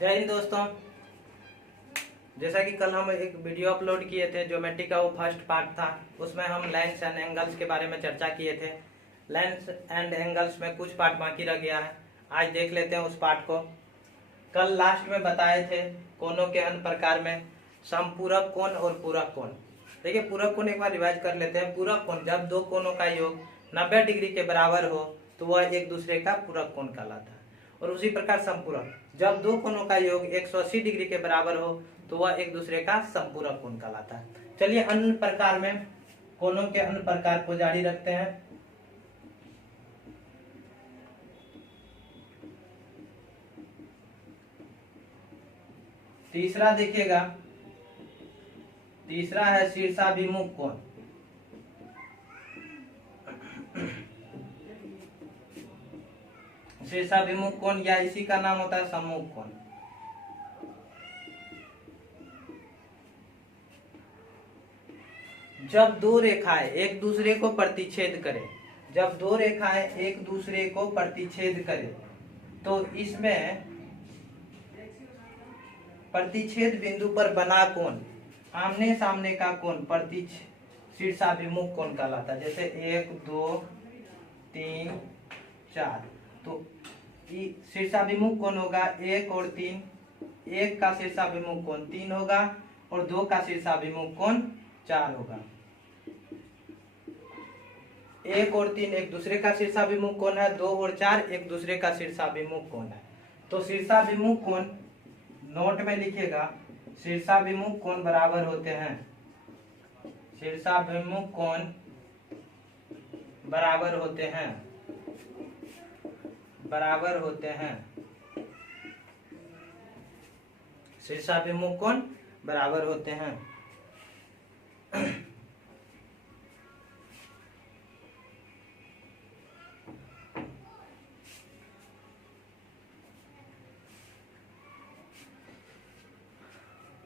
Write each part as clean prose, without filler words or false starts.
जय हिंद दोस्तों। जैसा कि कल हम एक वीडियो अपलोड किए थे, ज्योमेट्री का वो फर्स्ट पार्ट था। उसमें हम लाइन्स एंड एंगल्स के बारे में चर्चा किए थे। लाइन्स एंड एंगल्स में कुछ पार्ट बाकी रह गया है, आज देख लेते हैं उस पार्ट को। कल लास्ट में बताए थे कोणों के अन्य प्रकार में समपूरक कोण और पूरक कोण। देखिए, पूरक कोण एक बार रिवाइज कर लेते हैं। पूरक कोण, जब दो कोणों का योग 90 डिग्री के बराबर हो तो वह एक दूसरे का पूरक कोण कहलाता है। और उसी प्रकार समपूरक, जब दो कोणों का योग 180 डिग्री के बराबर हो तो वह एक दूसरे का समपूरक कोण कहलाता है। चलिए, अन्य प्रकार में कोणों के अन्य प्रकार को जारी रखते हैं। तीसरा देखिएगा, तीसरा है शीर्षाभिमुख कोण। शीर्षाभिमुख कोण या इसी का नाम होता है सम्मुख कोण। जब दो रेखाएं एक दूसरे को प्रतिच्छेद करें, जब दो रेखाएं एक दूसरे को प्रतिच्छेद करें तो इसमें प्रतिच्छेद बिंदु पर बना कोण, आमने सामने का कोण शीर्षाभिमुख कोण कहलाता है। जैसे 1 2 3 4, तो शीर्षाभिमुख कोण होगा 1 और 3। 1 का शीर्षाभिमुख कोण 3 होगा और 2 का शीर्षाभिमुख कोण 4 होगा। 1 और 3 एक दूसरे का शीर्षाभिमुख कोण है, 2 और 4 एक दूसरे का शीर्षाभिमुख कोण है। तो शीर्षाभिमुख कोण नोट में लिखिएगा, शीर्षाभिमुख कोण बराबर होते हैं, शीर्षाभिमुख कोण बराबर होते हैं, बराबर होते हैं, शीर्षाभिमुख कोण बराबर होते हैं।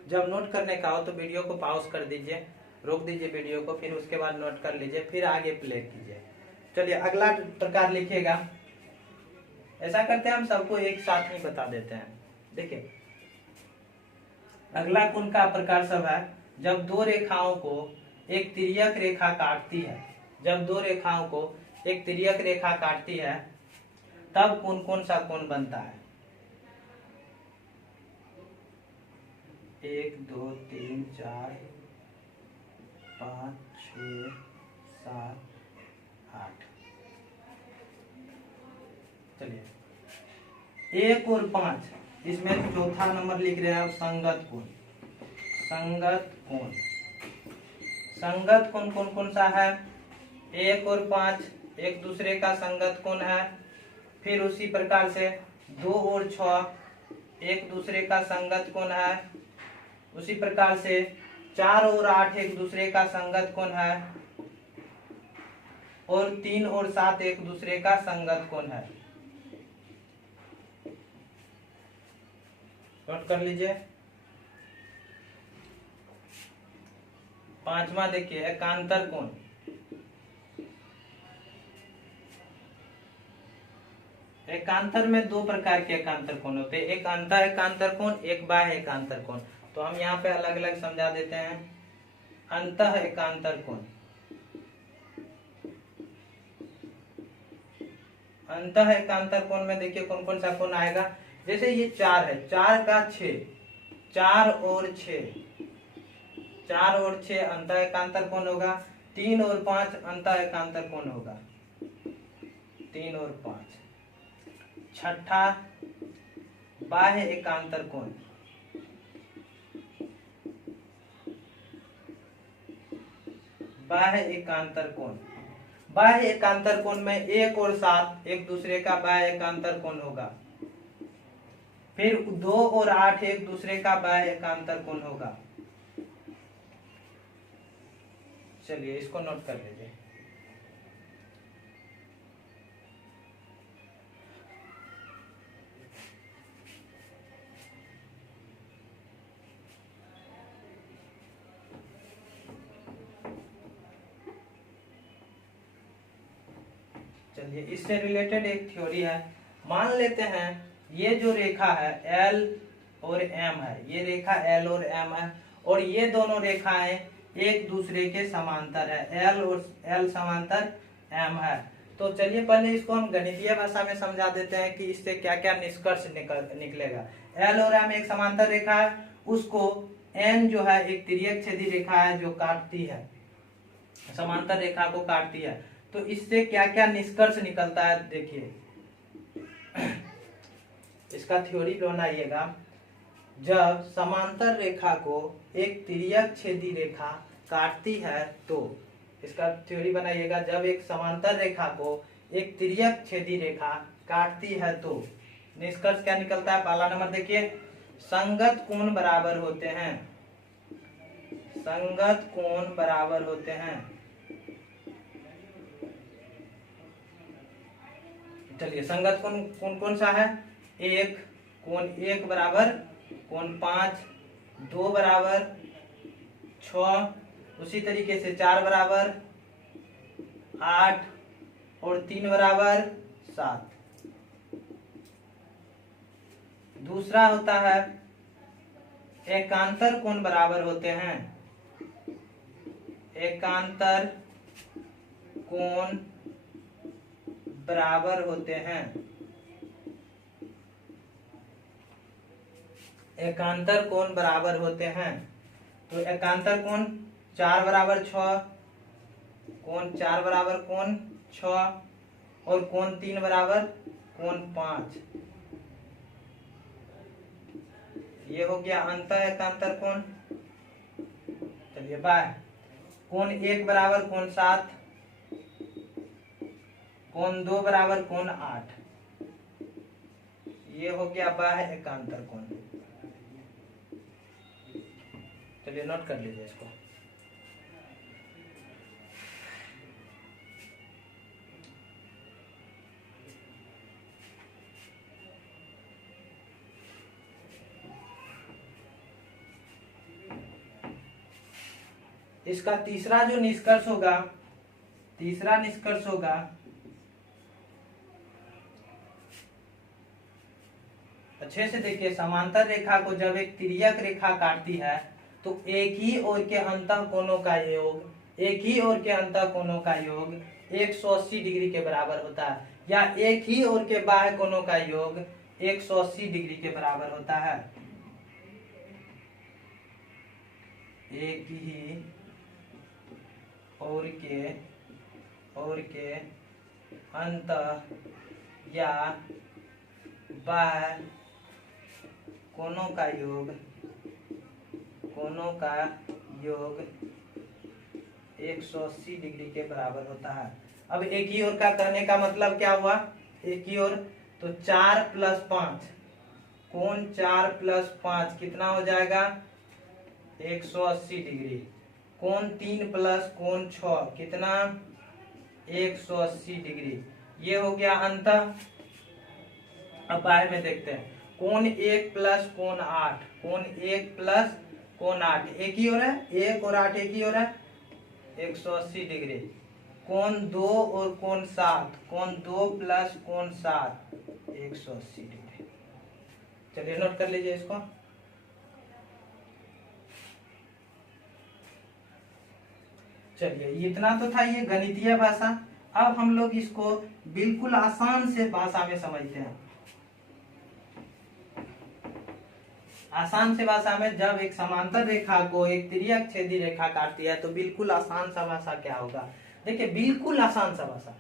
जब नोट करने का हो तो वीडियो को पॉज कर दीजिए, रोक दीजिए वीडियो को, फिर उसके बाद नोट कर लीजिए, फिर आगे प्ले कीजिए। चलिए, अगला प्रकार लिखिएगा। ऐसा करते हैं, हम सबको एक साथ ही बता देते हैं। देखिए, अगला कोण का प्रकार सब है, जब दो रेखाओं को एक तिर्यक रेखा काटती है, जब दो रेखाओं को एक तिर्यक रेखा काटती है तब कौन कौन सा कोण बनता है। 1 2 3 4 5 6 7 8। चलिए, 1 और 5, इसमें चौथा नंबर लिख रहे हैं संगत कोण। संगत कोण, संगत कोण कौन कौन सा है? 1 और 5 एक दूसरे का संगत कोण है। फिर उसी प्रकार से 2 और 6 एक दूसरे का संगत कोण है। उसी प्रकार से 4 और 8 एक दूसरे का संगत कोण है। और 3 और 7 एक दूसरे का संगत कोण है। नोट कर लीजिए। पांचवा देखिए, एकांतर कोण। एकांतर में दो प्रकार के एकांतर कोण होते हैं, एक अंतः एकांतर कोण, एक बाह्य एकांतर कोण। तो हम यहाँ पे अलग अलग समझा देते हैं। अंतः एकांतर कोण, अंतः एकांतर कोण में देखिए कौन कौन सा कोण आएगा। जैसे ये 4 है, 4 का 6, 4 और 6, 4 और 6 अंतः एकांतर कोण होगा। 3 और 5 अंतः एकांतर कोण होगा, 3 और 5। छठा, बाह्य एकांतर कोण। बाह्य एकांतर कोण, बाह्य एकांतर कोण में 1 और 7 एक दूसरे का बाह्य एकांतर कोण होगा। फिर 2 और 8 एक दूसरे का बाह्य एकांतर कोण होगा। चलिए, इसको नोट कर लीजिए। चलिए, इससे रिलेटेड एक थ्योरी है। मान लेते हैं ये जो रेखा है L और एम है, ये रेखा एल और एम है, और ये दोनों रेखाएं एक दूसरे के समांतर है, एल और एल समांतर एम है। तो चलिए पहले इसको हम गणितीय भाषा में समझा देते हैं कि इससे क्या क्या निष्कर्ष निकलेगा। एल और एम एक समांतर रेखा है, उसको एन जो है एक तिर्यक छेदी रेखा है जो काटती है, समांतर रेखा को काटती है। तो इससे क्या क्या निष्कर्ष निकलता है देखिए, इसका थ्योरी बनाइएगा। जब समांतर रेखा को एक तिर्यक छेदी रेखा काटती है तो, इसका थ्योरी बनाइएगा, जब एक समांतर रेखा को एक तिर्यक छेदी रेखा काटती है तो निष्कर्ष क्या निकलता है। पहला नंबर देखिए, संगत कोण बराबर होते हैं, संगत कोण बराबर होते हैं। चलिए संगत कोण कौन कौन सा है, एक, कोण एक बराबर कोण 5, 2 बराबर 6, उसी तरीके से 4 बराबर 8 और 3 बराबर 7। दूसरा होता है एकांतर कोण बराबर होते हैं, एकांतर कोण बराबर होते हैं, एकांतर कोण बराबर होते हैं। तो एकांतर कोण 4 बराबर 6, कोण 4 बराबर कोण 6 और कोण 3 बराबर कोण 5। ये हो गया अंतर एकांतर कोण। चलिए बाय, कोण 1 बराबर कोण 7, कोण 2 बराबर कोण 8। ये हो गया बाह्य एकांतर कोण। चलिए नोट कर लीजिए इसको। इसका तीसरा जो निष्कर्ष होगा, तीसरा निष्कर्ष होगा, अच्छे से देखिए, समांतर रेखा को जब एक तिर्यक रेखा काटती है तो एक ही ओर के अंतः कोणों का योग, एक ही ओर के अंतः कोणों का योग 180 डिग्री के बराबर होता है, या एक ही ओर के बाह्य कोणों का योग 180 डिग्री के बराबर होता है। एक ही ओर के अंतः या बाह्य कोणों का योग, कोणों का योग 180 डिग्री के बराबर होता है। अब एक ही ओर का कहने का मतलब क्या हुआ, एक ही ओर, तो 4 + 5, कोण 4 + 5 कितना हो जाएगा 180 डिग्री। कोण 3 + कोण 6 कितना 180 डिग्री। ये हो गया अंतः। अब बाह्य में देखते हैं, कोण 1 + कोण 8, कोण 1 + कोण 8 एक ही हो रहा है, 1 और 8 एक ही हो रहा है 180 डिग्री। कोण 2 और कोण 7, कोण 2 + कोण 7 180 डिग्री। चलिए नोट कर लीजिए इसको। चलिए इतना तो था ये गणितीय भाषा। अब हम लोग इसको बिल्कुल आसान से भाषा में समझते हैं। आसान से भाषा में, जब एक समांतर रेखा को एक तिर्यक छेदी रेखा काटती है तो बिल्कुल आसान सा भाषा क्या होगा, देखिए बिल्कुल आसान सा भाषा।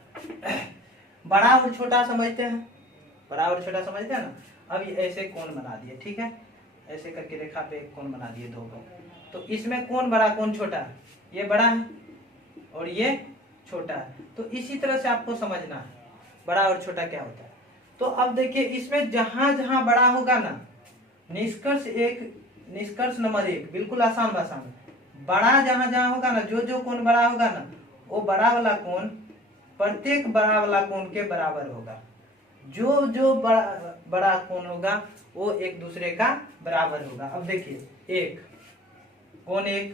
बड़ा और छोटा समझते हैं, बड़ा और छोटा समझते हैं ना। अब ये ऐसे कोण बना दिए, ठीक है, ऐसे करके रेखा पे एक कोण बना दिए, 2 को, तो इसमें कौन बड़ा कौन छोटा है, ये बड़ा है और ये छोटा है। तो इसी तरह से आपको समझना है बड़ा और छोटा क्या होता है। तो अब देखिए इसमें जहां जहां बड़ा होगा ना, निष्कर्ष नंबर 1 बिल्कुल आसान भाषा में, बड़ा जहां जहां होगा ना, जो जो कोण बड़ा होगा ना, वो बड़ा वाला कोण प्रत्येक बड़ा वाला कोण के बराबर होगा। जो जो बड़ा कोण होगा वो एक दूसरे का बराबर होगा। अब देखिए, एक कोण 1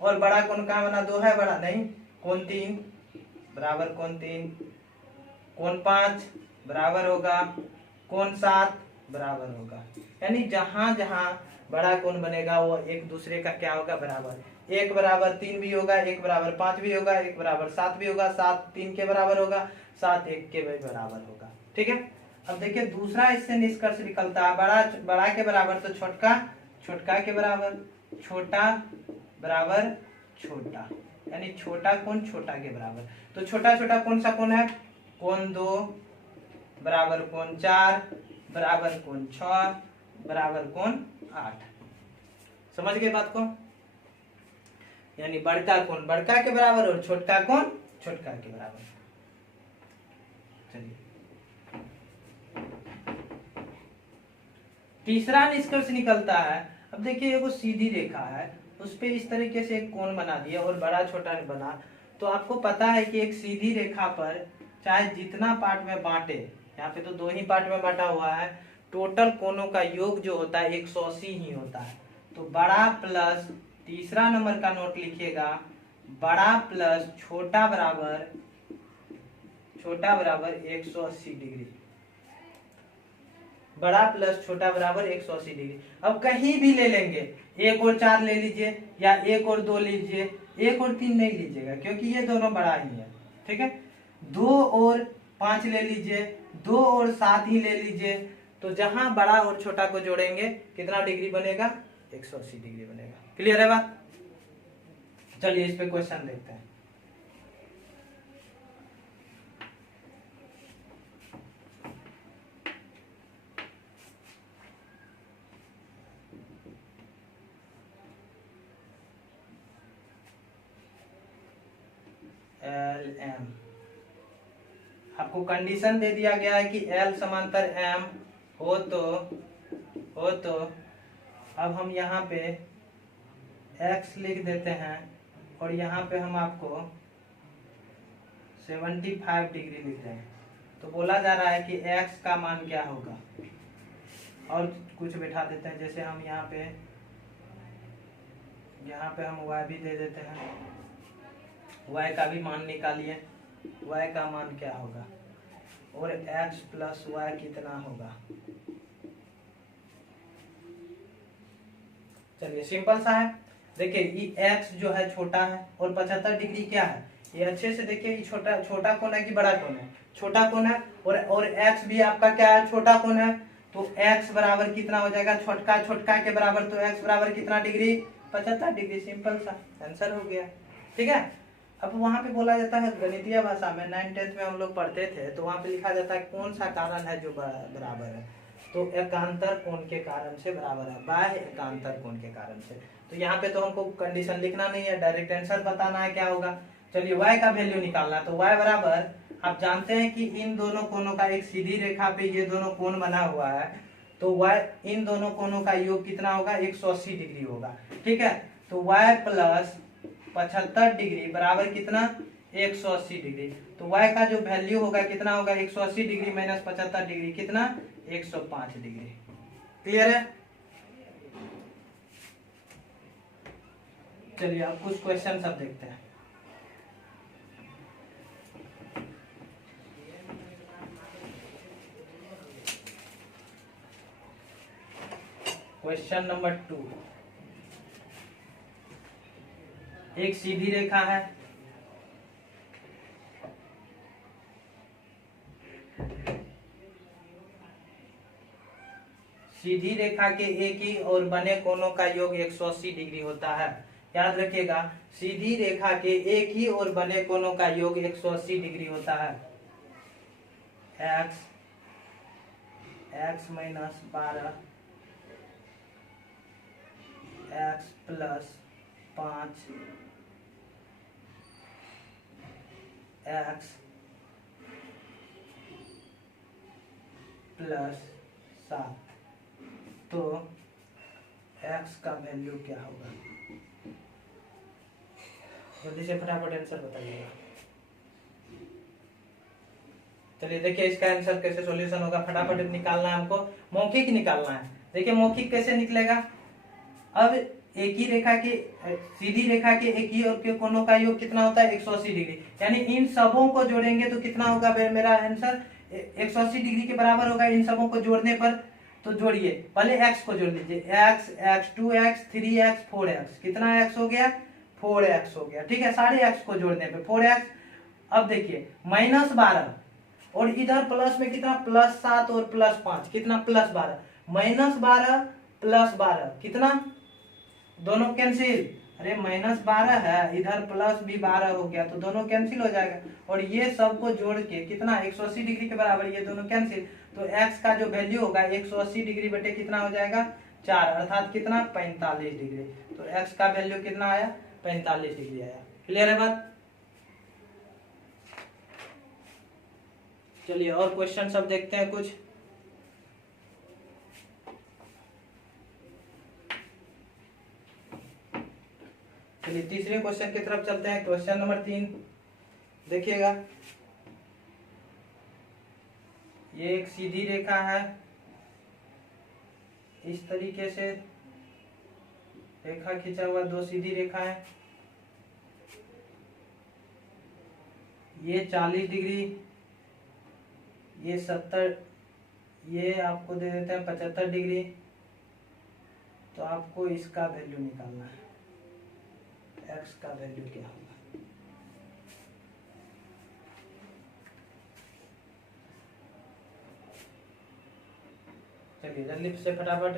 और बड़ा कोण कहाँ बना, 2 है बड़ा, नहीं, कोण 3 बराबर कोण 3, कोण 5 बराबर होगा कोण 7 बराबर होगा। यानी जहां जहां बड़ा कोण बनेगा वो एक दूसरे का क्या होगा, बराबर। 1 बराबर 3 भी होगा, 1 बराबर 5 भी होगा, 1 बराबर 7 भी होगा, 7 3 के बराबर होगा, 7 1 के भी बराबर होगा। ठीक है। अब देखिए दूसरा इससे निष्कर्ष निकलता है, बड़ा के बराबर तो छोटका छोटका के बराबर, छोटा बराबर छोटा, यानी छोटा कोण छोटा के बराबर। तो छोटा छोटा कौन सा कोण है, कोण 2 बराबर कोण 4 बराबर कोण 6 बराबर कोण 8। समझ गए बात को। यानी बड़का कोण बड़का के बराबर और छोटका कोण छोटका के बराबर। चलिए तीसरा निष्कर्ष निकलता है। अब देखिए एगो सीधी रेखा है, उस पे इस तरीके से एक कोण बना दिया और बड़ा छोटा बना। तो आपको पता है कि एक सीधी रेखा पर चाहे जितना पार्ट में बांटे, यहाँ पे तो 2 ही पार्ट में बांटा हुआ है, टोटल कोणों का योग जो होता है 180 ही होता है। तो बड़ा प्लस तीसरा नंबर का नोट लिखिएगा, बड़ा प्लस छोटा बराबर 180 डिग्री। बड़ा प्लस छोटा बराबर 180 डिग्री। अब कहीं भी ले लेंगे, 1 और 4 ले लीजिए या 1 और 2 लीजिए, 1 और 3 नहीं लीजिएगा क्योंकि ये दोनों बड़ा ही है। ठीक है। 2 और 5 ले लीजिए, 2 और 7 ही ले लीजिए। तो जहां बड़ा और छोटा को जोड़ेंगे कितना डिग्री बनेगा, 180 डिग्री बनेगा। क्लियर है बात। चलिए इस पे क्वेश्चन देखते हैं। LM आपको कंडीशन दे दिया गया है कि L समांतर M हो तो अब हम यहाँ पे X लिख देते हैं और यहाँ पे हम आपको 75 डिग्री लिख रहे हैं। तो बोला जा रहा है कि X का मान क्या होगा, और कुछ बैठा देते हैं। जैसे हम यहाँ पे हम Y भी दे देते हैं, Y का भी मान निकालिए, Y का मान क्या होगा, और X प्लस Y कितना होगा। चलिए सिंपल सा है। देखिए ये X जो है छोटा है और 75 डिग्री क्या है, ये अच्छे से देखिए, ये छोटा कोण है कि बड़ा कोण है, छोटा कोण है, और X भी आपका क्या है, छोटा कोण है। तो X बराबर कितना हो जाएगा, छोटका के बराबर, तो X बराबर कितना डिग्री, 75 डिग्री। सिंपल सा आंसर हो गया। ठीक है। अब वहां पे बोला जाता है गणितीय भाषा में, 9th-10th में हम लोग पढ़ते थे, तो वहां पे लिखा जाता है कौन सा कारण है जो बराबर है। तो एकांतर कोण के कारण से बराबर है, बाह्य एकांतर कोण के कारण से। तो यहाँ पे तो हमको कंडीशन लिखना नहीं है, डायरेक्ट आंसर बताना है क्या होगा। चलिए y का वैल्यू निकालना। तो y बराबर, आप जानते हैं कि इन दोनों कोणों का एक सीधी रेखा पे ये दोनों कोण बना हुआ है, तो y इन दोनों कोणों का योग कितना होगा, 180 डिग्री होगा। ठीक है। तो y प्लस 75 डिग्री बराबर कितना, 180 डिग्री। तो y का जो वैल्यू होगा कितना होगा, 180 डिग्री माइनस 75 डिग्री कितना, 105 डिग्री। क्लियर है। चलिए अब कुछ क्वेश्चन सब देखते हैं। क्वेश्चन नंबर 2, एक सीधी रेखा है, सीधी रेखा के एक ही और बने कोणों का योग 180 डिग्री होता है। याद रखिएगा, सीधी रेखा के एक ही और बने कोणों का योग 180 डिग्री होता है। x minus 12 x plus 5 x plus 7। तो x का वैल्यू क्या होगा, जल्दी से फटाफट आंसर बताइएगा। चलिए देखिए इसका आंसर कैसे सॉल्यूशन होगा, फटाफट निकालना है हमको, मौखिक निकालना है। देखिए मौखिक कैसे निकलेगा, अब एक ही रेखा के, सीधी रेखा के एक ही और के कोणों का योग कितना होता है, 180 डिग्री। यानी इन सबों को जोड़ेंगे तो कितना होगा मेरा आंसर, 180 डिग्री के बराबर होगा इन सबों को जोड़ने पर। तो जोड़िए, पहले x को जोड़ लीजिए, x, x, 2x, 3x, 4x, कितना x हो गया, 4x हो गया। ठीक है, सारे x को जोड़ने पे 4x। अब देखिए -12 और इधर प्लस में कितना, +7 और +5, कितना, +12, -12 +12 कितना, दोनों कैंसिल। अरे -12 है, इधर प्लस भी 12 हो गया, तो दोनों कैंसिल हो जाएगा। और ये सबको जोड़ के कितना, 180 डिग्री के बराबर, ये दोनों कैंसिल। तो x का जो वैल्यू होगा 180 डिग्री बटे कितना हो जाएगा, 4, अर्थात कितना, 45 डिग्री। तो x का वैल्यू कितना आया, 45 डिग्री आया। क्लियर है बात। चलिए और क्वेश्चन सब देखते हैं कुछ। चलिए तीसरे क्वेश्चन की तरफ चलते हैं। क्वेश्चन नंबर 3 देखिएगा, ये एक सीधी रेखा है, इस तरीके से रेखा खींचा हुआ, दो सीधी रेखा है, ये 40 डिग्री, ये 70, ये आपको दे देते हैं 75 डिग्री। तो आपको इसका वैल्यू निकालना है, x का वैल्यू क्या होगा। चलिए जल्दी से फटाफट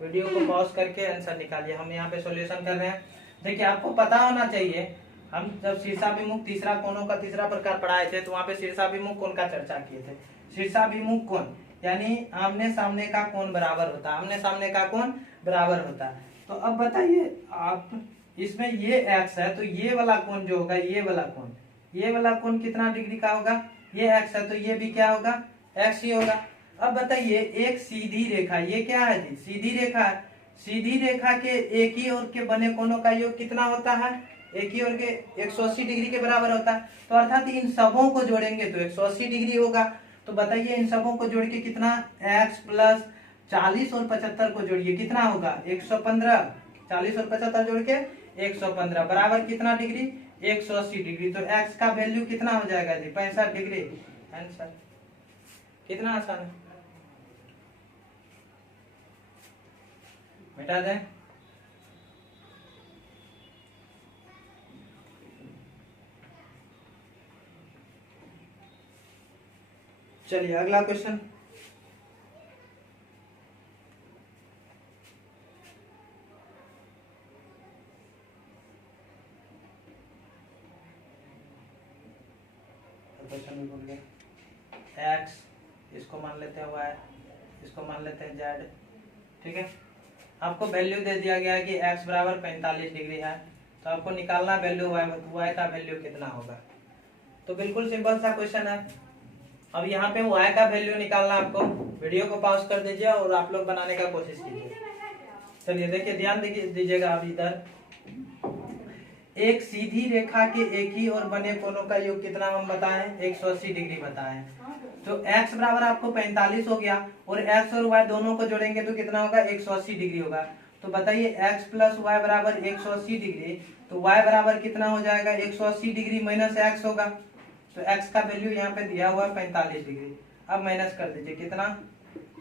वीडियो को पॉज करके आंसर निकालिए, हम यहाँ पे सॉल्यूशन कर रहे हैं। देखिए आपको पता होना चाहिए, हम जब शीर्षाभिमुख तीसरा कोणों का तीसरा प्रकार पढ़ाए थे तो वहाँ पे शीर्षाभिमुख कोण का चर्चा किए थे। शीर्षाभिमुख कोण यानी आमने सामने का कोण बराबर होता है, आमने सामने का कोण बराबर होता है। तो अब बताइए आप, इसमें ये x है तो ये वाला कोण जो होगा, ये वाला कोण कितना डिग्री का होगा, ये x है तो ये भी क्या होगा, x ही होगा। अब बताइए एक सीधी रेखा, ये क्या है जी, सीधी रेखा है, सीधी रेखा के एक ही ओर के बने कोणों का योग कितना होता है, एक ही ओर के 180 डिग्री के बराबर होता है। तो अर्थात इन सबों को जोड़ेंगे तो 180 डिग्री होगा। तो बताइए इन सबों को जोड़ के कितना, x प्लस 40 और 75 को जोड़िए, कितना होगा 115, 40 और 75 जोड़ के 115 बराबर कितना डिग्री, 180 डिग्री। तो x का वैल्यू कितना हो जाएगा जी, 65 डिग्री। आंसर कितना आसान है, मिटा दें। चलिए अगला क्वेश्चन, क्वेश्चन भूल गए। x, इसको मान लेते हैं y, इसको मान लेते हैं z। ठीक है, आपको वैल्यू दे दिया गया है कि x बराबर 45 डिग्री है, तो आपको निकालना वैल्यू y का वैल्यू कितना होगा। तो बिल्कुल सिंपल सा क्वेश्चन है। अब यहाँ पे y का वैल्यू निकालना, आपको वीडियो को पॉज कर दीजिए और आप लोग बनाने का कोशिश कीजिए। चलिए देखिए, ध्यान दीजिएगा। अब इधर एक सीधी रेखा के एक ही ओर बने कोणों का योग कितना हम बताएं, 180 डिग्री बताएं। तो x बराबर आपको 45 हो गया और x और y दोनों को जोड़ेंगे तो कितना होगा, 180 डिग्री होगा। तो बताइए x प्लस वाई बराबर 180 डिग्री, तो y बराबर कितना हो जाएगा, 180 डिग्री माइनस x होगा। तो x का वैल्यू यहाँ पे दिया हुआ 45 डिग्री। अब माइनस कर दीजिए, कितना,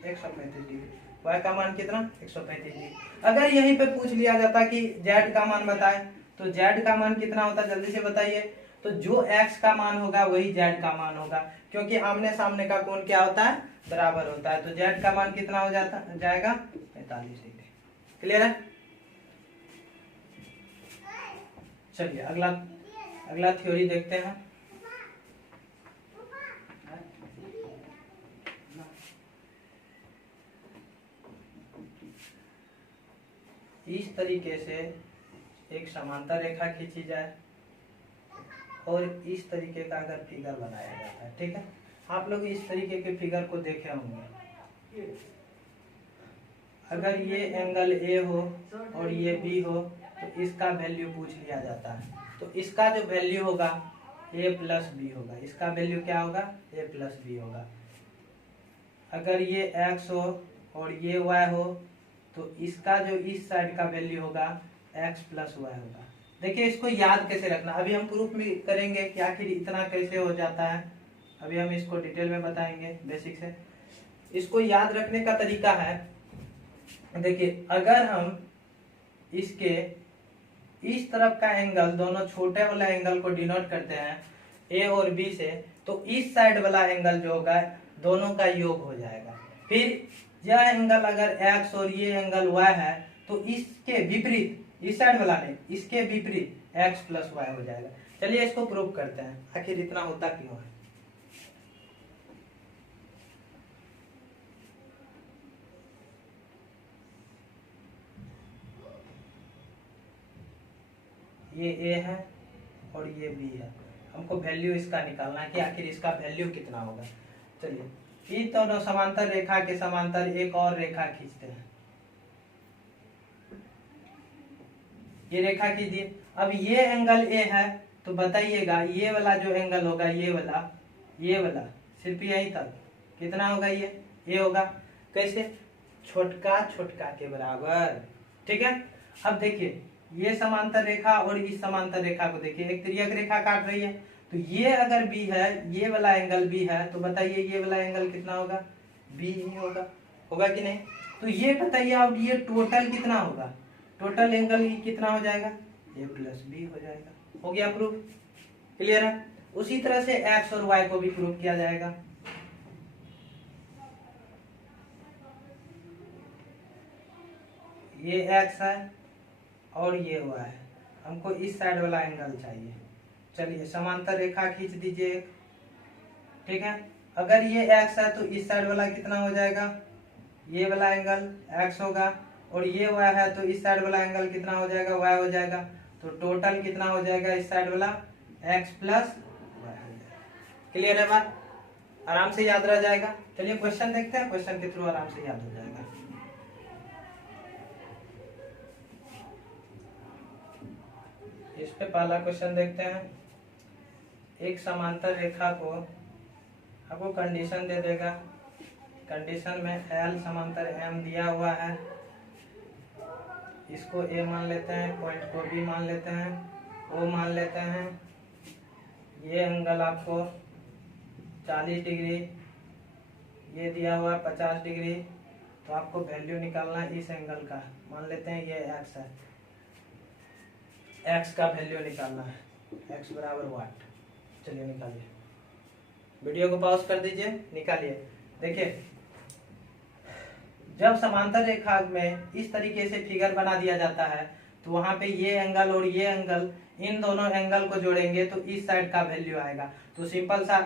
135 डिग्री। y का मान कितना, 135 डिग्री। अगर यहीं पे पूछ लिया जाता कि z का मान बताएं, तो z का मान कितना होता, जल्दी से बताइए। तो जो x का मान होगा वही z का मान होगा, क्योंकि आमने सामने का कोण क्या होता है, बराबर होता है। तो z का मान कितना हो जाएगा, 45 डिग्री। क्लियर है। चलिए अगला थ्योरी देखते हैं। इस तरीके से एक समांतर रेखा खींची जाए और इस तरीके का अगर फिगर बनाया जाता है, ठीक है, आप लोग इस तरीके के फिगर को देखे होंगे। अगर ये एंगल ए हो और ये बी हो तो इसका वैल्यू पूछ लिया जाता है। तो इसका जो वैल्यू होगा ए प्लस बी होगा, इसका वैल्यू क्या होगा, ए प्लस बी होगा। अगर ये एक्स हो और ये वाई हो तो इसका जो इस साइड का वैल्यू होगा x प्लस वाई होगा। देखिए इसको याद कैसे रखना, अभी हम प्रूफ में करेंगे कि आखिर इतना कैसे हो जाता है। अभी हम इसको डिटेल में बताएंगे बेसिक से। इसको याद रखने का तरीका है, देखिए अगर हम इसके इस तरफ का एंगल, दोनों छोटे वाला एंगल को डिनोट करते हैं ए और बी से, तो इस साइड वाला एंगल जो होगा दोनों का योग हो जाएगा। फिर यह एंगल अगर x और ये एंगल y है तो इसके विपरीत, इस साइड वाला नहीं, इसके विपरीत x प्लस y हो जाएगा। चलिए इसको प्रूव करते हैं, आखिर इतना होता क्यों है। ये a है और ये b है, हमको वैल्यू इसका निकालना है कि आखिर इसका वैल्यू कितना होगा। चलिए इस दोनों समांतर रेखा के समांतर एक और रेखा खींचते हैं। ये रेखा कीजिए। अब ये एंगल ए है तो बताइएगा ये वाला जो एंगल होगा, ये वाला सिर्फ यही तक कितना होगा, ये होगा। कैसे? छोटका छोटका के बराबर। ठीक है। अब देखिए ये समांतर रेखा और इस समांतर रेखा को देखिए, एक तिर्यक रेखा काट रही है, तो ये अगर बी है, ये वाला एंगल बी है, तो बताइए ये वाला एंगल कितना होगा, बी ही होगा कि नहीं? तो ये बताइए अब ये टोटल कितना होगा, टोटल एंगल कितना हो जाएगा, ए प्लस बी हो जाएगा। हो गया प्रूफ, क्लियर है। उसी तरह से एक्स और वाई को भी प्रूफ किया जाएगा। ये एक्स है और ये वाई है, हमको इस साइड वाला एंगल चाहिए। चलिए समांतर रेखा खींच दीजिए। ठीक है। अगर ये एक्स है तो इस साइड वाला कितना हो जाएगा, ये वाला एंगल एक्स होगा, और ये वाई है तो इस साइड वाला एंगल कितना हो जाएगा, वाई हो जाएगा। तो टोटल कितना हो जाएगा इस साइड वाला, एक्स प्लस वाई हो जाएगा। क्लियर है बात, आराम से याद रह जाएगा। चलिए क्वेश्चन देखते हैं, क्वेश्चन के थ्रू आराम से याद हो जाएगा। इस पे पहला क्वेश्चन देखते हैं। एक समांतर रेखा को आपको कंडीशन दे देगा, कंडीशन में एल समांतर एम दिया हुआ है, इसको ए मान लेते हैं, पॉइंट को बी मान लेते हैं, ओ मान लेते हैं। ये एंगल आपको 40 डिग्री, ये दिया हुआ 50 डिग्री, तो आपको वैल्यू निकालना है इस एंगल का। मान लेते हैं ये एक्स है, एक्स का वैल्यू निकालना है, एक्स बराबर वाट। चलिए निकालिए, वीडियो को पॉज कर दीजिए, निकालिए। देखिए जब समांतर रेखा में इस तरीके से फिगर बना दिया जाता है तो वहां पे ये एंगल और ये एंगल, इन दोनों एंगल को जोड़ेंगे तो इस साइड का वैल्यू आएगा। तो सिंपल सा,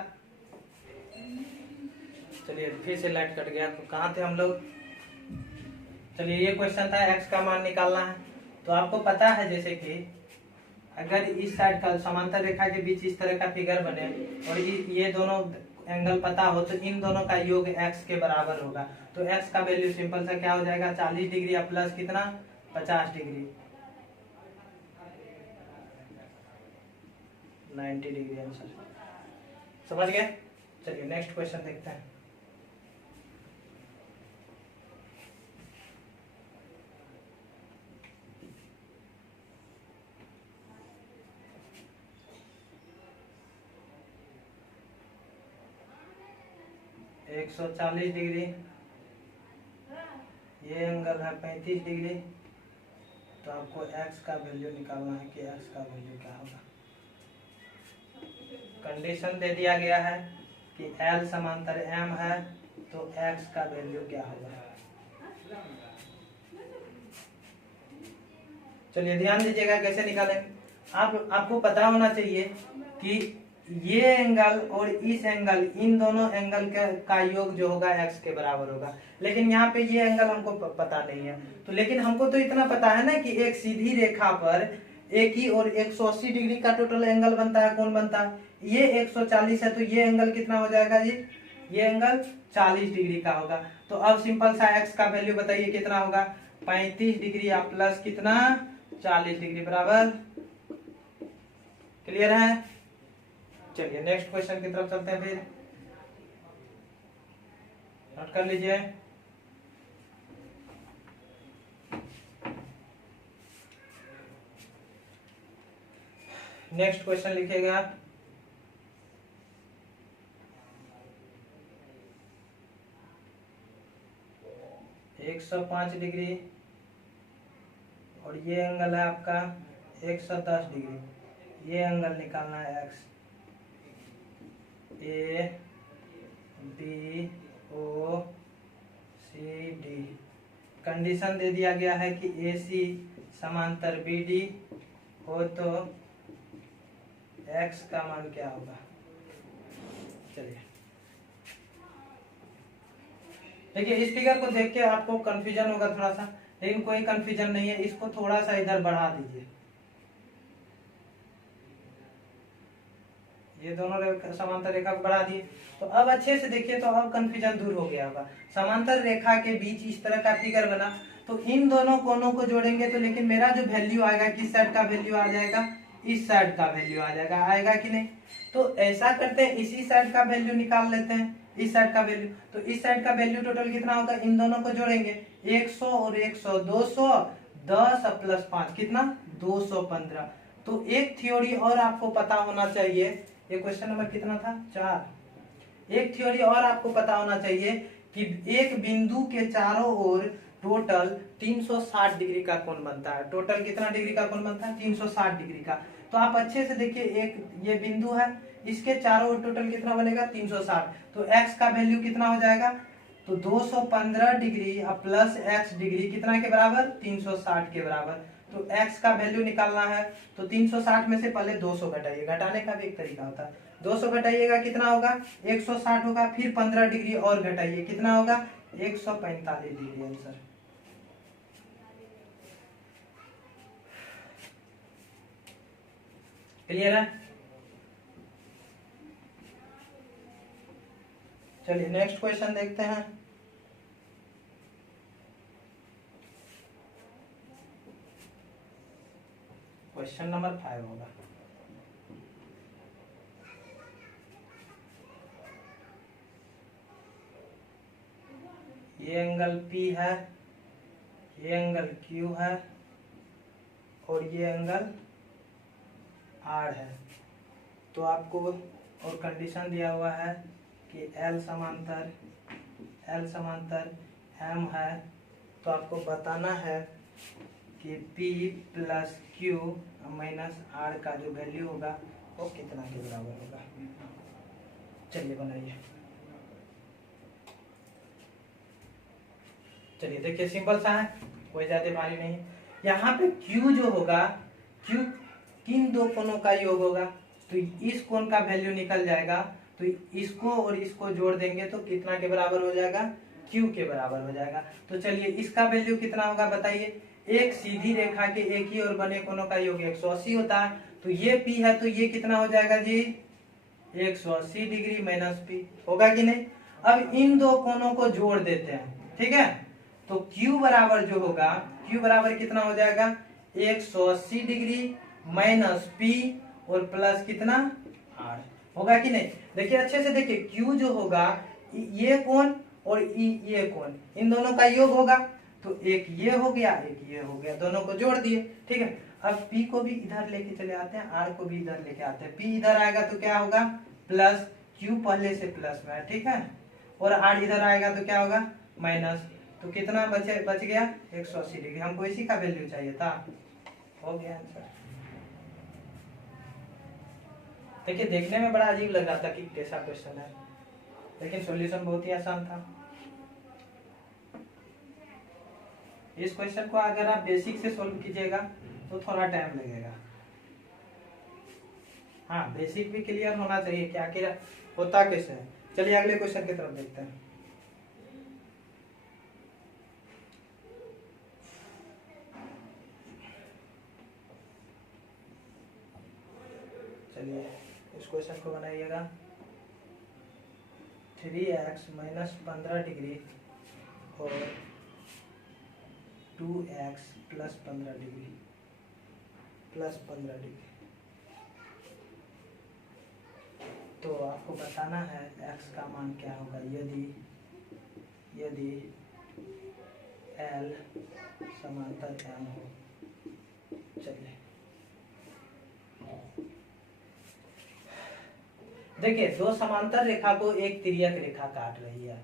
चलिए फिर से लाइट कट गया, तो कहाँ थे हम लोग। चलिए ये क्वेश्चन था, एक्स का मान निकालना है। तो आपको पता है जैसे कि अगर इस साइड का समांतर रेखा के बीच इस तरह का फिगर बने और ये दोनों एंगल पता हो तो इन दोनों का योग x के बराबर होगा। तो x का वैल्यू सिंपल सा क्या हो जाएगा, 40 डिग्री या प्लस कितना, 50 डिग्री, 90 डिग्री आंसर। समझ गए। चलिए नेक्स्ट क्वेश्चन देखते हैं। एक 140 डिग्री, ये एंगल है 35 डिग्री, तो आपको x का वैल्यू निकालना है कि x का वैल्यू क्या होगा। कंडीशन दे दिया गया है कि L समांतर M है, तो x का वैल्यू क्या होगा। चलिए ध्यान दीजिएगा कैसे निकालें। आपको पता होना चाहिए कि ये एंगल और इस एंगल, इन दोनों एंगल का योग जो होगा x के बराबर होगा। लेकिन यहाँ पे ये एंगल हमको पता नहीं है, तो लेकिन हमको तो इतना पता है ना कि एक सीधी रेखा पर एक ही और 180 डिग्री का टोटल एंगल बनता है। कौन बनता है, ये 140 है, तो ये एंगल कितना हो जाएगा जी, ये एंगल 40 डिग्री का होगा। तो अब सिंपल सा x का वैल्यू बताइए कितना होगा, 35 डिग्री या प्लस कितना, 40 डिग्री बराबर। क्लियर है। चलिए नेक्स्ट क्वेश्चन की तरफ चलते हैं, फिर नोट कर लीजिए। नेक्स्ट क्वेश्चन लिखिएगा, 105 डिग्री और ये एंगल है आपका 110 डिग्री। ये एंगल निकालना है x. A B O C D. Condition दे दिया गया है कि ए सी समांतर बी डी हो तो एक्स का मान क्या होगा। चलिए देखिए, इस फिगर को देख के आपको कंफ्यूजन होगा थोड़ा सा, लेकिन कोई कंफ्यूजन नहीं है। इसको थोड़ा सा इधर बढ़ा दीजिए। ये दोनों समांतर रेखा को बढ़ा दिए तो अब अच्छे से देखिए, तो अब कंफ्यूजन दूर हो गया होगा। समांतर रेखा के बीच इस तरह का फिगर बना, तो इन दोनों कोनों को जोड़ेंगे तो लेकिन मेरा जो वैल्यू आएगा, किस साइड का वैल्यू आ जाएगा, इस साइड का वैल्यू आ जाएगा। आएगा कि नहीं? तो ऐसा करते हैं, इसी साइड का वैल्यू निकाल लेते हैं, इस साइड का वैल्यू। तो इस साइड का वैल्यू टोटल कितना होगा, इन दोनों को जोड़ेंगे 100 और 100 200, 10 प्लस 5 कितना 215। तो एक थ्योरी और आपको पता होना चाहिए। ये क्वेश्चन नंबर कितना था, 4। एक थ्योरी और आपको पता होना चाहिए कि एक बिंदु के चारों ओर टोटल 360 डिग्री का कोण बनता है। टोटल कितना डिग्री का कोण बनता है, 360 डिग्री का। तो आप अच्छे से देखिए, एक ये बिंदु है, इसके चारों ओर टोटल कितना बनेगा 360। तो x का वैल्यू कितना हो जाएगा, तो 215 डिग्री प्लस x डिग्री कितना के बराबर, 360 के बराबर। तो x का वैल्यू निकालना है, तो 360 में से पहले 200 घटाइए। घटाने का भी एक तरीका होता है। 200 घटाइएगा कितना होगा, 160 होगा। फिर 15 डिग्री और घटाइए, कितना होगा 145 डिग्री आंसर। क्लियर है? चलिए नेक्स्ट क्वेश्चन देखते हैं। क्वेश्चन नंबर 5 होगा। ये एंगल P है, ये एंगल Q है और ये एंगल R है। तो आपको और कंडीशन दिया हुआ है कि L समांतर M है। तो आपको बताना है कि P plus Q minus R का जो वैल्यू होगा वो कितना के बराबर होगा। चलिए बनाइए। चलिए देखिए, सिंपल सा है, कोई ज्यादा भारी नहीं है। यहाँ पे Q जो होगा, Q किन दो कोणों का योग होगा, तो इस कोण का वैल्यू निकल जाएगा। तो इसको और इसको जोड़ देंगे तो कितना के बराबर हो जाएगा, Q के बराबर हो जाएगा। तो चलिए इसका वैल्यू कितना होगा बताइए। एक सीधी रेखा के एक ही और बने कोणों का योग 180 होता है। तो ये P है, तो ये कितना हो जाएगा जी, 180 डिग्री माइनस P होगा कि नहीं। अब इन दो कोणों को जोड़ देते हैं, ठीक है। तो Q बराबर जो होगा, Q बराबर कितना हो जाएगा, 180 डिग्री माइनस P और प्लस कितना R होगा कि नहीं। देखिए अच्छे से देखिए, Q जो होगा ये कोण और ये कोण, इन दोनों का योग होगा। तो एक ये हो गया, एक ये हो गया, दोनों को जोड़ दिए, ठीक है। अब P को भी इधर लेके चले आते हैं, R को भी इधर लेके आते हैं। P इधर आएगा तो क्या होगा प्लस, Q पहले से प्लस में है, ठीक है। और R इधर आएगा तो क्या होगा माइनस। तो कितना बच गया 180 डिग्री। हमको इसी का वैल्यू चाहिए था, हो गया आंसर। देखिए देखने में बड़ा अजीब लग रहा था कि कैसा क्वेश्चन है, लेकिन सॉल्यूशन बहुत ही आसान था। इस क्वेश्चन को अगर आप बेसिक से सोल्व कीजिएगा तो थोड़ा टाइम लगेगा। हाँ, बेसिक भी क्लियर होना चाहिए कि आखिर होता कैसे है। चलिए अगले क्वेश्चन की तरफ देखते हैं। चलिए इस क्वेश्चन को बनाइएगा। 3x माइनस 15 डिग्री और 2x plus 15 degree plus 15 degree. तो आपको बताना है x का मान क्या होगा यदि L समांतर M हो। चलिए देखिए, दो समांतर रेखा को एक तिर्यक रेखा काट रही है।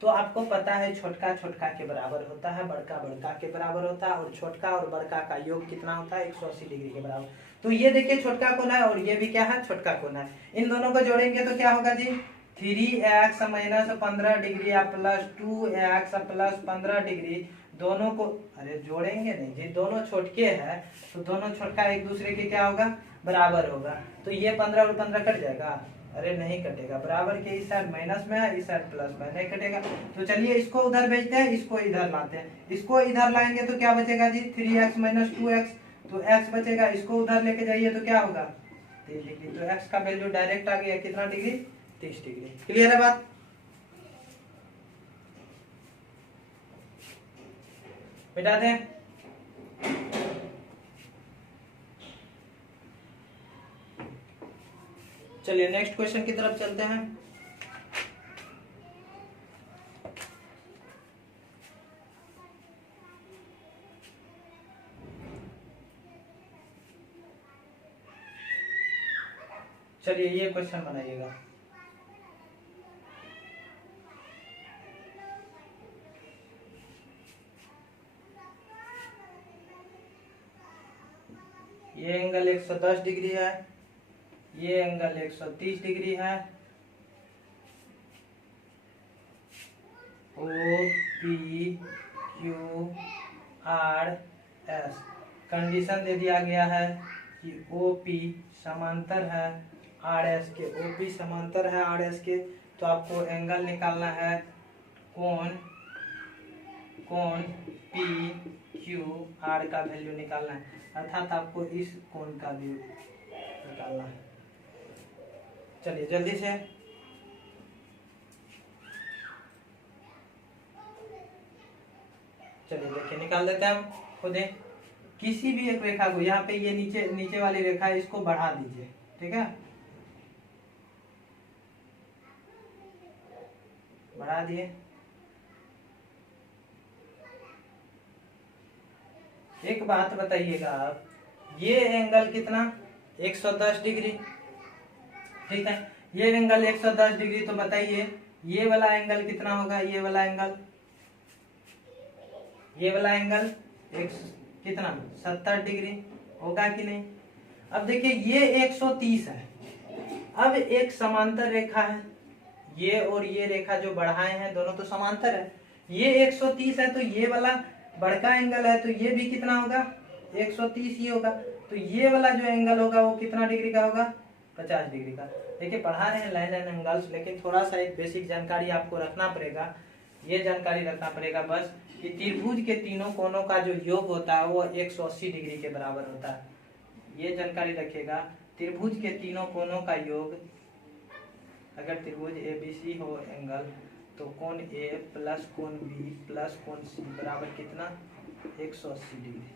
तो आपको पता है छोटका छोटका के बराबर होता है, बड़का बड़का के बराबर होता है, और छोटका और बड़का का योग कितना होता है 180 डिग्री के बराबर। तो ये देखिए छोटका कोण है और ये भी क्या है, छोटका कोण है। इन दोनों को जोड़ेंगे तो क्या होगा जी, 3x minus 15 degree plus 2x plus 15 degree, दोनों को अरे जोड़ेंगे नहीं जी, दोनों छोटके हैं तो दोनों छोटका एक दूसरे के क्या होगा, बराबर होगा। तो ये 15 और 15 कट जाएगा, अरे नहीं कटेगा, बराबर के इस साइड माइनस में है, इस साइड प्लस में, नहीं कटेगा। तो चलिए इसको उधर भेजते हैं, इसको इधर लाते हैं। इसको इधर लाएंगे तो क्या बचेगा जी, 3x माइनस 2x, तो x बचेगा। इसको उधर लेके जाइए तो क्या होगा, 30 डिग्री। तो x का वैल्यू डायरेक्ट आ गया कितना डिग्री, 30 डिग्री। क्लियर है बात। मिटा दें। चलिए नेक्स्ट क्वेश्चन की तरफ चलते हैं। चलिए ये क्वेश्चन बनाइएगा। ये एंगल 110 डिग्री है, ये एंगल 130 डिग्री है। O P Q R S, condition दे दिया गया है कि ओ पी समांतर है आर एस के, ओ पी समांतर है आर एस के। तो आपको एंगल निकालना है, कोण पी क्यू आर का वैल्यू निकालना है, अर्थात आपको इस कोण का भी निकालना है। चलिए जल्दी से, चलिए देखिए निकाल देते हैं हम खुद ही। किसी भी एक रेखा को, यहाँ पे ये नीचे वाली रेखा है, इसको बढ़ा दीजिए, ठीक है, बढ़ा दिए। एक बात बताइएगा आप, ये एंगल कितना 110 डिग्री, ठीक है, ये एंगल 110 डिग्री। तो बताइए ये वाला एंगल कितना होगा, ये वाला एंगल, ये वाला एंगल कितना 70 डिग्री होगा कि नहीं। अब देखिए ये 130 है। अब एक समांतर रेखा है, ये और ये रेखा जो बढ़ाए हैं दोनों तो समांतर है। ये 130 है तो ये वाला बड़का एंगल है, तो ये भी कितना होगा 130 ही होगा। तो ये वाला जो एंगल होगा वो कितना डिग्री का होगा, 50 डिग्री का। देखिए पढ़ा रहे हैं लाइन एंड एंगल्स, लेकिन थोड़ा सा एक बेसिक जानकारी आपको रखना पड़ेगा। ये जानकारी रखना पड़ेगा बस कि त्रिभुज के तीनों कोनों का जो योग होता है वो 180 डिग्री के बराबर होता है। ये जानकारी रखिएगा, त्रिभुज के तीनों कोनों का योग, अगर त्रिभुज ABC हो एंगल, तो कोण A प्लस कोण B प्लस कोण C बराबर कितना 180 डिग्री।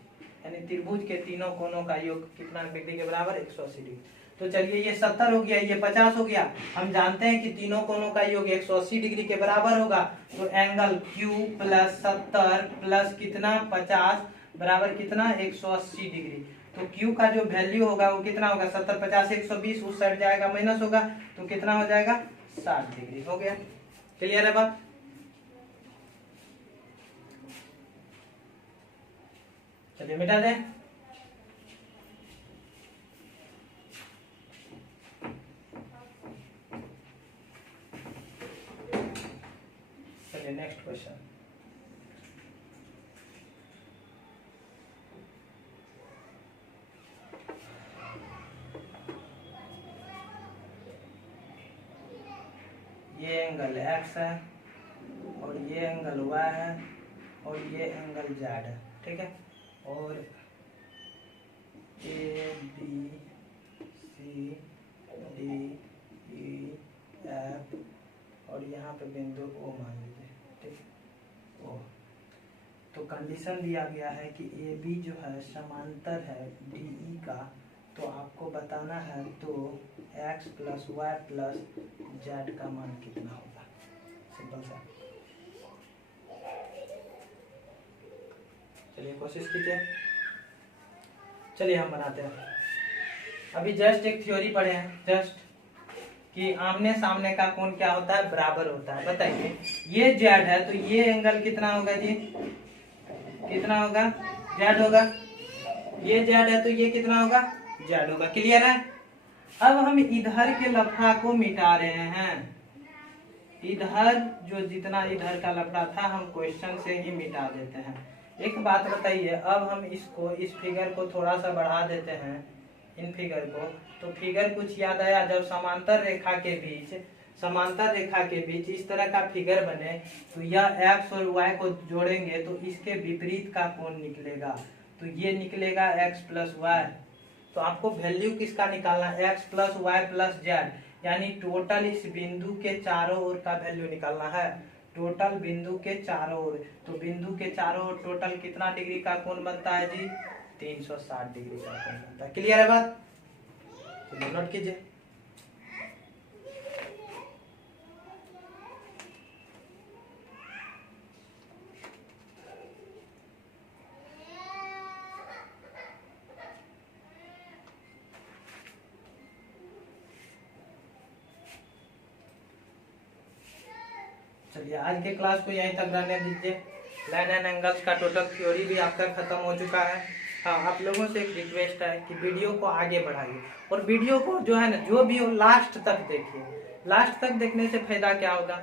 यानी त्रिभुज के तीनों कोनों का योग कितना डिग्री के बराबर 180 डिग्री। तो चलिए ये 70 हो गया, ये 50 हो गया। हम जानते हैं कि तीनों कोनों का योग 180 डिग्री के बराबर होगा। तो एंगल Q प्लस 70 प्लस कितना 50 बराबर कितना 180 डिग्री। तो Q का जो वैल्यू होगा वो कितना होगा 70 50 120, उस साइड जाएगा माइनस होगा, तो कितना हो जाएगा 60 डिग्री। हो गया, क्लियर है बात। चलिए मिटा दें। चलिए नेक्स्ट क्वेश्चन। ये एंगल x है और ये एंगल y है और ये एंगल z है, ठीक है। और A B C D E F और यहाँ पे बिंदु O मान लीजिए, ठीक है, O। तो कंडीशन दिया गया है कि AB जो है समांतर है DE का, तो आपको बताना है तो x plus y plus z का मान कितना होगा। सिंपल सा, चलिए कोशिश कीजिए। चलिए हम बनाते हैं। अभी जस्ट एक थ्योरी पढ़े हैं, जस्ट कि आमने सामने का कोण क्या होता है, बराबर होता है। बताइए ये जेड है, तो ये एंगल कितना होगा जी, कितना होगा, जेड होगा। ये जेड है तो ये कितना होगा, जेड होगा। क्लियर है। अब हम इधर के लफड़ा को मिटा रहे हैं। इधर जो जितना इधर का लफड़ा था हम क्वेश्चन से ही मिटा देते हैं। एक बात बताइए, अब हम इसको, इस फिगर को थोड़ा सा बढ़ा देते हैं, इन फिगर को, तो फिगर कुछ याद आया, जब समांतर रेखा के बीच, समांतर रेखा के बीच इस तरह का फिगर बने तो यह एक्स और वाई को जोड़ेंगे तो इसके विपरीत का कोण निकलेगा, तो ये निकलेगा एक्स प्लस वाई। तो आपको वैल्यू किसका निकालना है, x plus y plus z, यानी टोटल इस बिंदु के चारों ओर का वैल्यू निकालना है, टोटल बिंदु के चारों ओर। तो बिंदु के चारों ओर टोटल कितना डिग्री का कोण बनता है जी, 360 डिग्री का कोण बनता है। क्लियर है बात, चलिए नोट कीजिए। चलिए आज के क्लास को यहीं तक रहने दीजिए। लाइन एंड एंगल्स का टोटल थ्योरी भी आपका खत्म हो चुका है। हाँ, आप लोगों से एक रिक्वेस्ट है कि वीडियो को आगे बढ़ाइए, और वीडियो को जो है ना, जो भी हो लास्ट तक देखिए। लास्ट तक देखने से फायदा क्या होगा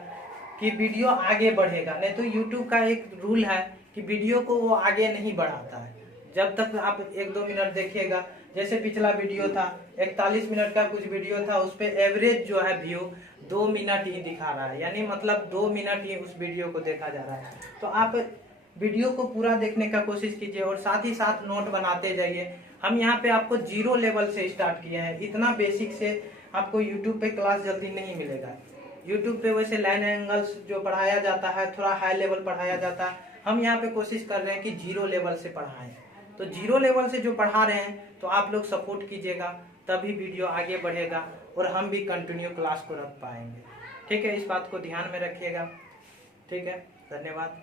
कि वीडियो आगे बढ़ेगा। नहीं तो यूट्यूब का एक रूल है कि वीडियो को वो आगे नहीं बढ़ाता है। जब तक आप 1-2 मिनट देखिएगा, जैसे पिछला वीडियो था 41 मिनट का कुछ वीडियो था, उस पे एवरेज जो है व्यू 2 मिनट ही दिखा रहा है, यानी मतलब 2 मिनट ही उस वीडियो को देखा जा रहा है। तो आप वीडियो को पूरा देखने का कोशिश कीजिए और साथ ही साथ नोट बनाते जाइए। हम यहाँ पे आपको 0 लेवल से स्टार्ट किए हैं, इतना बेसिक से आपको यूट्यूब पे क्लास जल्दी नहीं मिलेगा। यूट्यूब पे वैसे लाइन एंगल्स जो पढ़ाया जाता है थोड़ा हाई लेवल पढ़ाया जाता है, हम यहाँ पे कोशिश कर रहे हैं कि 0 लेवल से पढ़ाएं। तो 0 लेवल से जो पढ़ा रहे हैं तो आप लोग सपोर्ट कीजिएगा, तभी वीडियो आगे बढ़ेगा और हम भी कंटिन्यू क्लास को रख पाएंगे। ठीक है, इस बात को ध्यान में रखिएगा। ठीक है, धन्यवाद।